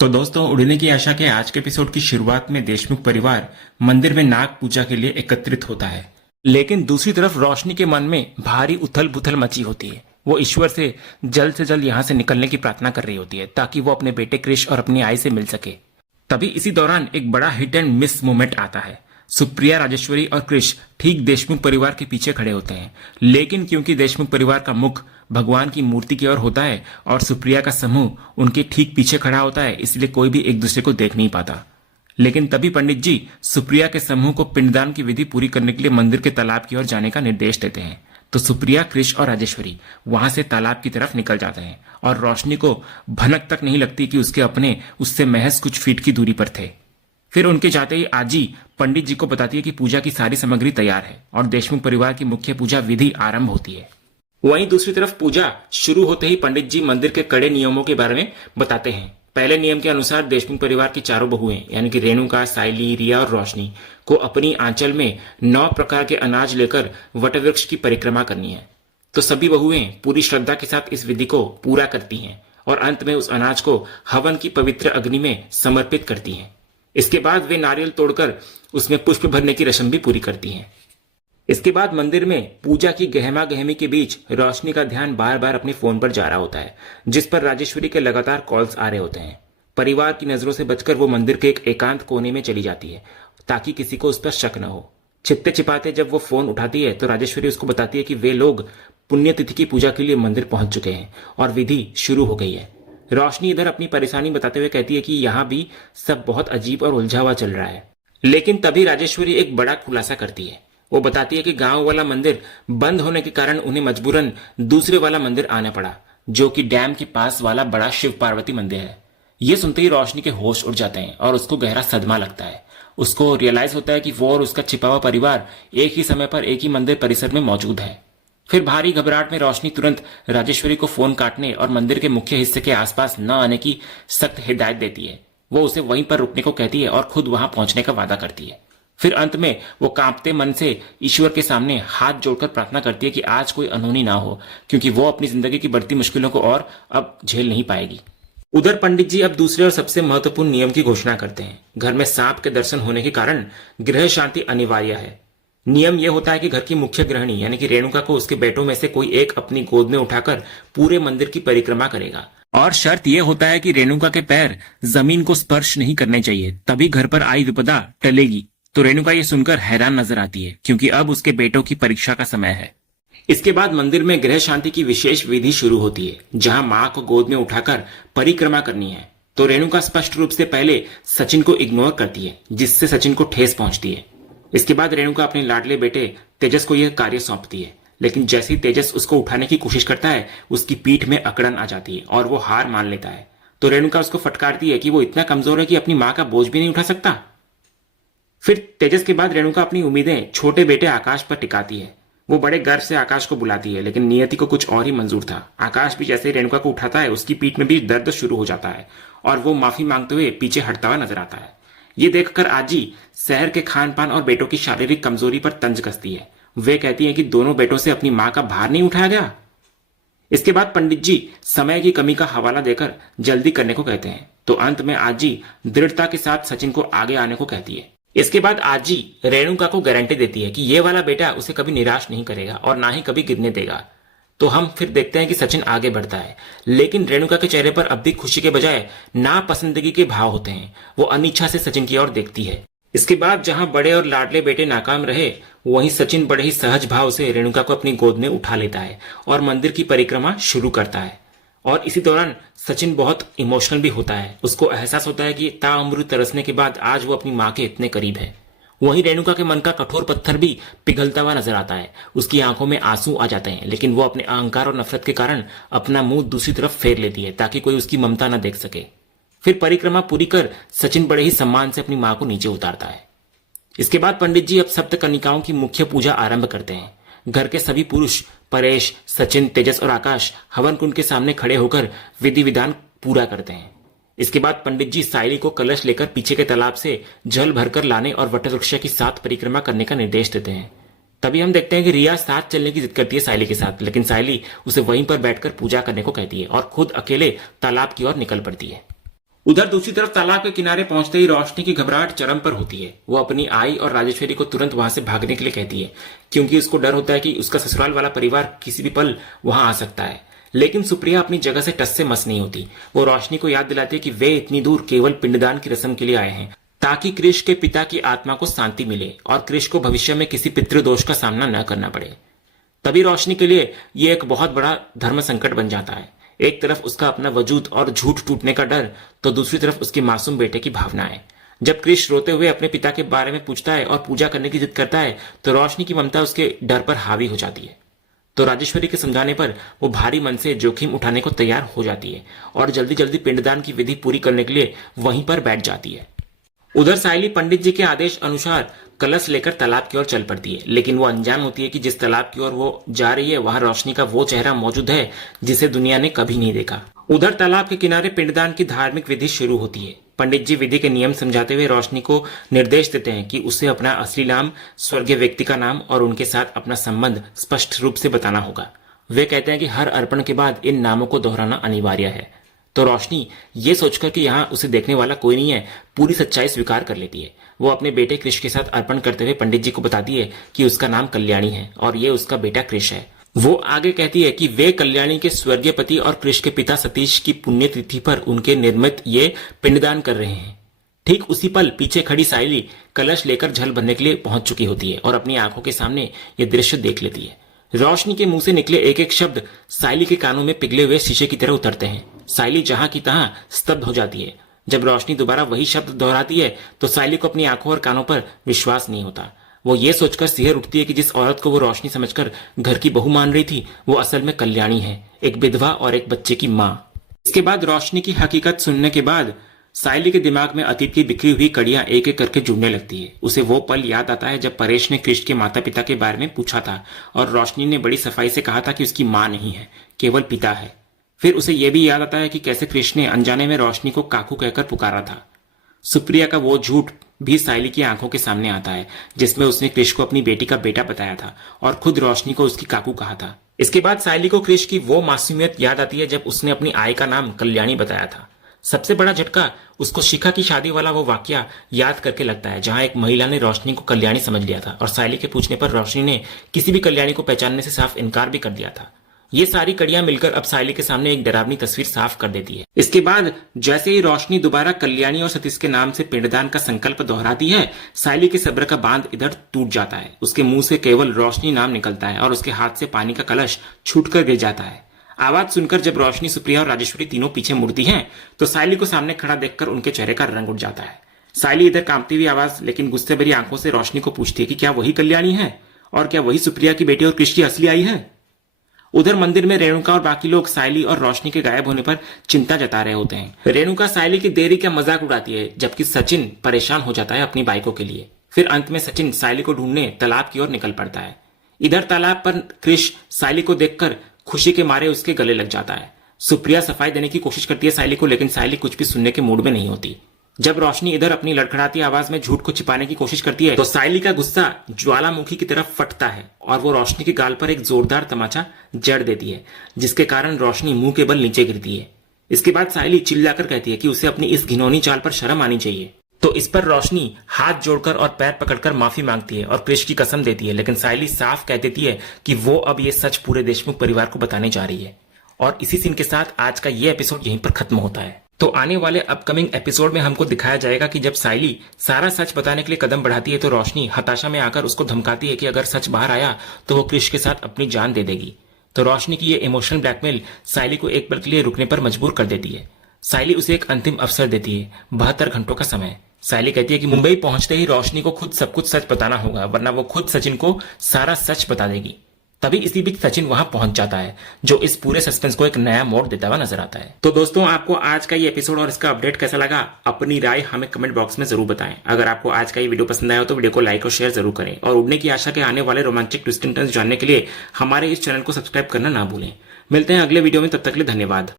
तो दोस्तों, उड़ने की आशा के आज के एपिसोड की शुरुआत में देशमुख परिवार मंदिर में नाग पूजा के लिए एकत्रित होता है। लेकिन दूसरी तरफ रोशनी के मन में भारी उथल पुथल मची होती है। वो ईश्वर से जल्द यहाँ से निकलने की प्रार्थना कर रही होती है ताकि वो अपने बेटे क्रिश और अपनी आई से मिल सके। तभी इसी दौरान एक बड़ा हिट एंड मिस मोमेंट आता है। सुप्रिया, राजेश्वरी और क्रिश ठीक देशमुख परिवार के पीछे खड़े होते हैं, लेकिन क्योंकि देशमुख परिवार का मुख भगवान की मूर्ति की ओर होता है और सुप्रिया का समूह उनके ठीक पीछे खड़ा होता है, इसलिए कोई भी एक दूसरे को देख नहीं पाता। लेकिन तभी पंडित जी सुप्रिया के समूह को पिंडदान की विधि पूरी करने के लिए मंदिर के तालाब की ओर जाने का निर्देश देते हैं। तो सुप्रिया, क्रिश और राजेश्वरी वहां से तालाब की तरफ निकल जाते हैं और रोशनी को भनक तक नहीं लगती कि उसके अपने उससे महज कुछ फीट की दूरी पर थे। फिर उनके जाते ही आजी पंडित जी को बताती है कि पूजा की सारी सामग्री तैयार है और देशमुख परिवार की मुख्य पूजा विधि आरंभ होती है। वहीं दूसरी तरफ पूजा शुरू होते ही पंडित जी मंदिर के कड़े नियमों के बारे में बताते हैं। पहले नियम के अनुसार देशमुख परिवार की चारों बहुएं यानी कि रेणुका, साइली, रिया और रोशनी को अपनी आंचल में 9 प्रकार के अनाज लेकर वटवृक्ष की परिक्रमा करनी है। तो सभी बहुएं पूरी श्रद्धा के साथ इस विधि को पूरा करती हैं और अंत में उस अनाज को हवन की पवित्र अग्नि में समर्पित करती हैं। इसके बाद वे नारियल तोड़कर उसमें पुष्प भरने की रस्म भी पूरी करती हैं। इसके बाद मंदिर में पूजा की गहमा गहमी के बीच रोशनी का ध्यान बार बार अपने फोन पर जा रहा होता है, जिस पर राजेश्वरी के लगातार कॉल्स आ रहे होते हैं। परिवार की नजरों से बचकर वो मंदिर के एक एकांत कोने में चली जाती है ताकि किसी को उस पर शक न हो। छिपते छिपाते जब वो फोन उठाती है तो राजेश्वरी उसको बताती है कि वे लोग पुण्यतिथि की पूजा के लिए मंदिर पहुंच चुके हैं और विधि शुरू हो गई है। रोशनी इधर अपनी परेशानी बताते हुए कहती है कि यहाँ भी सब बहुत अजीब और उलझा हुआ चल रहा है। लेकिन तभी राजेश्वरी एक बड़ा खुलासा करती है। वो बताती है कि गांव वाला मंदिर बंद होने के कारण उन्हें मजबूरन दूसरे वाला मंदिर आना पड़ा, जो कि डैम के पास वाला बड़ा शिव पार्वती मंदिर है। ये सुनते ही रोशनी के होश उड़ जाते हैं और उसको गहरा सदमा लगता है। उसको रियलाइज होता है कि वो और उसका छिपा हुआ परिवार एक ही समय पर एक ही मंदिर परिसर में मौजूद है। फिर भारी घबराहट में रोशनी तुरंत राजेश्वरी को फोन काटने और मंदिर के मुख्य हिस्से के आसपास न आने की सख्त हिदायत देती है। वो उसे वहीं पर रुकने को कहती है और खुद वहां पहुंचने का वादा करती है। फिर अंत में वो कांपते मन से ईश्वर के सामने हाथ जोड़कर प्रार्थना करती है कि आज कोई अनहोनी ना हो, क्योंकि वो अपनी जिंदगी की बढ़ती मुश्किलों को और अब झेल नहीं पाएगी। उधर पंडित जी अब दूसरे और सबसे महत्वपूर्ण नियम की घोषणा करते हैं। घर में सांप के दर्शन होने के कारण गृह शांति अनिवार्य है। नियम यह होता है कि घर की मुख्य गृहिणी यानी कि रेणुका को उसके बेटों में से कोई एक अपनी गोद में उठाकर पूरे मंदिर की परिक्रमा करेगा और शर्त यह होता है कि रेणुका के पैर जमीन को स्पर्श नहीं करने चाहिए, तभी घर पर आई विपदा टलेगी। तो रेणुका ये सुनकर हैरान नजर आती है क्योंकि अब उसके बेटों की परीक्षा का समय है। इसके बाद मंदिर में गृह शांति की विशेष विधि शुरू होती है, जहां मां को गोद में उठाकर परिक्रमा करनी है। तो रेणुका स्पष्ट रूप से पहले सचिन को इग्नोर करती है, जिससे सचिन को ठेस पहुंचती है। इसके बाद रेणुका अपने लाडले बेटे तेजस को यह कार्य सौंपती है, लेकिन जैसे ही तेजस उसको उठाने की कोशिश करता है, उसकी पीठ में अकड़न आ जाती है और वो हार मान लेता है। तो रेणुका उसको फटकारती है कि वो इतना कमजोर है कि अपनी मां का बोझ भी नहीं उठा सकता। फिर तेजस के बाद रेणुका अपनी उम्मीदें छोटे बेटे आकाश पर टिकाती है। वो बड़े गर्व से आकाश को बुलाती है, लेकिन नियति को कुछ और ही मंजूर था। आकाश भी जैसे ही रेणुका को उठाता है, उसकी पीठ में भी दर्द शुरू हो जाता है और वो माफी मांगते हुए पीछे हटता हुआ नजर आता है। ये देखकर आजी शहर के खान पान और बेटों की शारीरिक कमजोरी पर तंज कसती है। वे कहती है कि दोनों बेटों से अपनी मां का भार नहीं उठाया गया। इसके बाद पंडित जी समय की कमी का हवाला देकर जल्दी करने को कहते हैं। तो अंत में आजी दृढ़ता के साथ सचिन को आगे आने को कहती है। इसके बाद आजी रेणुका को गारंटी देती है कि ये वाला बेटा उसे कभी निराश नहीं करेगा और ना ही कभी गिरने देगा। तो हम फिर देखते हैं कि सचिन आगे बढ़ता है, लेकिन रेणुका के चेहरे पर अब भी खुशी के बजाय नापसंदगी के भाव होते हैं। वो अनिच्छा से सचिन की ओर देखती है। इसके बाद जहां बड़े और लाडले बेटे नाकाम रहे, वहीं सचिन बड़े ही सहज भाव से रेणुका को अपनी गोद में उठा लेता है और मंदिर की परिक्रमा शुरू करता है। और इसी दौरान सचिन बहुत इमोशनल भी होता है। उसको एहसास होता है कि ताउम्र तरसने के बाद आज वो अपनी मां के इतने करीब है। वहीं रेणुका के मन का कठोर पत्थर भी पिघलता हुआ नजर आता है। उसकी आंखों में आंसू आ जाते हैं, लेकिन वो अपने अहंकार और नफरत के कारण अपना मुंह दूसरी तरफ फेर लेती है ताकि कोई उसकी ममता न देख सके। फिर परिक्रमा पूरी कर सचिन बड़े ही सम्मान से अपनी मां को नीचे उतारता है। इसके बाद पंडित जी अब सप्त कन्निकाओं की मुख्य पूजा आरंभ करते हैं। घर के सभी पुरुष परेश, सचिन, तेजस और आकाश हवन कुंड के सामने खड़े होकर विधि विधान पूरा करते हैं। इसके बाद पंडित जी साइली को कलश लेकर पीछे के तालाब से जल भरकर लाने और वटवृक्ष की 7 परिक्रमा करने का निर्देश देते हैं। तभी हम देखते हैं कि रिया साथ चलने की जिद करती है साइली के साथ, लेकिन साइली उसे वहीं पर बैठकर पूजा करने को कहती है और खुद अकेले तालाब की ओर निकल पड़ती है। उधर दूसरी तरफ तालाब के किनारे पहुंचते ही रोशनी की घबराहट चरम पर होती है। वो अपनी आई और राजेश्वरी को तुरंत वहां से भागने के लिए कहती है, क्योंकि उसको डर होता है कि उसका ससुराल वाला परिवार किसी भी पल वहां आ सकता है। लेकिन सुप्रिया अपनी जगह से टस से मस नहीं होती। वो रोशनी को याद दिलाती है कि वे इतनी दूर केवल पिंडदान की रस्म के लिए आए हैं, ताकि क्रिश के पिता की आत्मा को शांति मिले और क्रिश को भविष्य में किसी पितृदोष का सामना न करना पड़े। तभी रोशनी के लिए यह एक बहुत बड़ा धर्म संकट बन जाता है। एक तरफ उसका अपना वजूद और झूठ टूटने का डर, तो दूसरी तरफ उसके मासूम बेटे की भावनाएं। जब क्रिश रोते हुए अपने पिता के बारे में पूछता है और पूजा करने की जिद करता है, तो रोशनी की ममता उसके डर पर हावी हो जाती है। तो राजेश्वरी के समझाने पर वो भारी मन से जोखिम उठाने को तैयार हो जाती है और जल्दी जल्दी पिंडदान की विधि पूरी करने के लिए वहीं पर बैठ जाती है। उधर सायली पंडित जी के आदेश अनुसार कलश लेकर तालाब की ओर चल पड़ती है, लेकिन वो अनजान होती है कि जिस तालाब की ओर वो जा रही है वहां रोशनी का वो चेहरा मौजूद है जिसे दुनिया ने कभी नहीं देखा। उधर तालाब के किनारे पिंडदान की धार्मिक विधि शुरू होती है। पंडित जी विधि के नियम समझाते हुए रोशनी को निर्देश देते हैं कि उसे अपना असली नाम, स्वर्गीय व्यक्ति का नाम और उनके साथ अपना संबंध स्पष्ट रूप से बताना होगा। वे कहते हैं कि हर अर्पण के बाद इन नामों को दोहराना अनिवार्य है। तो रोशनी ये सोचकर कि यहाँ उसे देखने वाला कोई नहीं है, पूरी सच्चाई स्वीकार कर लेती है। वो अपने बेटे क्रिश के साथ अर्पण करते हुए पंडित जी को बताती है कि उसका नाम कल्याणी है और ये उसका बेटा क्रिश है। वो आगे कहती है कि वे कल्याणी के स्वर्गीय पति और क्रिश के पिता सतीश की पुण्यतिथि पर उनके निर्मित ये पिंडदान कर रहे हैं। ठीक उसी पल पीछे खड़ी सायली कलश लेकर झल भरने के लिए पहुंच चुकी होती है और अपनी आंखों के सामने ये दृश्य देख लेती है। रोशनी के मुंह से निकले एक एक शब्द सायली के कानों में पिघले हुए शीशे की तरह उतरते हैं। सायली जहां की तहां स्तब्ध हो जाती है। जब रोशनी दोबारा वही शब्द दोहराती है तो सायली को अपनी आंखों और कानों पर विश्वास नहीं होता। वो ये सोचकर सिहर उठती है कि जिस औरत को वो रोशनी समझकर घर की बहू मान रही थी, वो असल में कल्याणी है, एक विधवा और एक बच्चे की माँ। इसके बाद रोशनी की हकीकत सुनने के बाद सायली के दिमाग में अतीत की बिखरी हुई कड़ियां एक एक करके जुड़ने लगती है। उसे वो पल याद आता है जब परेश ने क्रिश के माता पिता के बारे में पूछा था और रोशनी ने बड़ी सफाई से कहा था कि उसकी माँ नहीं है, केवल पिता है। फिर उसे यह भी याद आता है कि कैसे क्रिश ने अनजाने में रोशनी को काकू कहकर पुकारा था। सुप्रिया का वो झूठ भी सायली की आंखों के सामने आता है, जिसमें उसने क्रिश को अपनी बेटी का बेटा बताया था और खुद रोशनी को उसकी काकू कहा था। इसके बाद सायली को क्रिश की वो मासूमियत याद आती है जब उसने अपनी आई का नाम कल्याणी बताया था। सबसे बड़ा झटका उसको शिखा की शादी वाला वो वाकया याद करके लगता है, जहां एक महिला ने रोशनी को कल्याणी समझ लिया था और सायली के पूछने पर रोशनी ने किसी भी कल्याणी को पहचानने से साफ इनकार भी कर दिया था। ये सारी कड़ियां मिलकर अब सायली के सामने एक डरावनी तस्वीर साफ कर देती है। इसके बाद जैसे ही रोशनी दोबारा कल्याणी और सतीश के नाम से पिंडदान का संकल्प दोहराती है, सायली के सब्र का बांध इधर टूट जाता है। उसके मुंह से केवल रोशनी नाम निकलता है और उसके हाथ से पानी का कलश छूटकर गिर जाता है। आवाज सुनकर जब रोशनी, सुप्रिया और राजेश्वरी तीनों पीछे मुड़ती हैं, तो सायली को सामने खड़ा देखकर उनके चेहरे का रंग उठ जाता है। सायली इधर कांपती हुई आवाज लेकिन गुस्से भरी आंखों से रोशनी को पूछती है कि क्या वही कल्याणी है और क्या वही सुप्रिया की बेटी और क्रिश की असली आई है। उधर मंदिर में रेणुका और बाकी लोग सायली और रोशनी के गायब होने पर चिंता जता रहे होते हैं। रेणुका सायली की देरी का मजाक उड़ाती है, जबकि सचिन परेशान हो जाता है अपनी बाइकों के लिए। फिर अंत में सचिन सायली को ढूंढने तालाब की ओर निकल पड़ता है। इधर तालाब पर क्रिश सायली को देखकर खुशी के मारे उसके गले लग जाता है। सुप्रिया सफाई देने की कोशिश करती है सायली को, लेकिन सायली कुछ भी सुनने के मूड में नहीं होती। जब रोशनी इधर अपनी लड़खड़ाती आवाज में झूठ को छिपाने की कोशिश करती है, तो सायली का गुस्सा ज्वालामुखी की तरफ फटता है और वो रोशनी के गाल पर एक जोरदार तमाचा जड़ देती है, जिसके कारण रोशनी मुंह के बल नीचे गिरती है। इसके बाद सायली चिल्लाकर कहती है कि उसे अपनी इस घिनौनी चाल पर शर्म आनी चाहिए। तो इस पर रोशनी हाथ जोड़कर और पैर पकड़कर माफी मांगती है और क्रिश की कसम देती है, लेकिन सायली साफ कह देती है कि वो अब ये सच पूरे देशमुख परिवार को बताने जा रही है। और इसी सीन के साथ आज का ये एपिसोड यहीं पर खत्म होता है। तो आने वाले अपकमिंग एपिसोड में हमको दिखाया जाएगा कि जब सायली सारा सच बताने के लिए कदम बढ़ाती है, तो रोशनी हताशा में आकर उसको धमकाती है कि अगर सच बाहर आया तो वो क्रिश के साथ अपनी जान दे देगी। तो रोशनी की ये इमोशनल ब्लैकमेल सायली को एक पल के लिए रुकने पर मजबूर कर देती है। सायली उसे एक अंतिम अवसर देती है, 72 घंटों का समय। सायली कहती है कि मुंबई पहुंचते ही रोशनी को खुद सब कुछ सच बताना होगा, वरना वो खुद सचिन को सारा सच बता देगी। तभी इसी बीच सचिन वहां पहुंच जाता है, जो इस पूरे सस्पेंस को एक नया मोड़ देता हुआ नजर आता है। तो दोस्तों, आपको आज का ये एपिसोड और इसका अपडेट कैसा लगा, अपनी राय हमें कमेंट बॉक्स में जरूर बताएं। अगर आपको आज का ये वीडियो पसंद आया हो तो वीडियो को लाइक और शेयर जरूर करें और उड़ने की आशा के आने वाले रोमांटिक ट्विस्ट एंड टर्न्स जानने के लिए हमारे इस चैनल को सब्सक्राइब करना ना भूलें। मिलते हैं अगले वीडियो में, तब तक के लिए धन्यवाद।